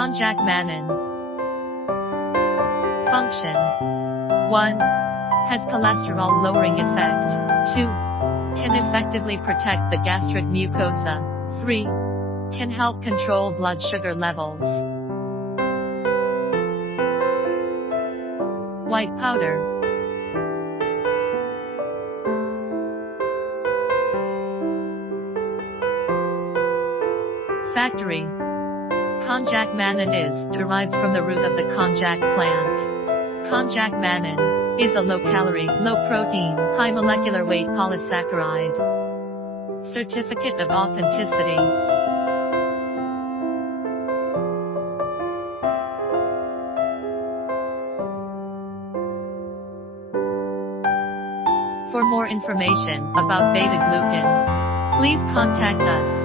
Konjac Mannan. Function: 1. Has cholesterol-lowering effect. 2. Can effectively protect the gastric mucosa. 3. Can help control blood sugar levels. White powder. Factory: Konjac Mannan is derived from the root of the konjac plant. Konjac Mannan is a low-calorie, low-protein, high molecular weight polysaccharide. Certificate of authenticity. For more information about beta-glucan, please contact us.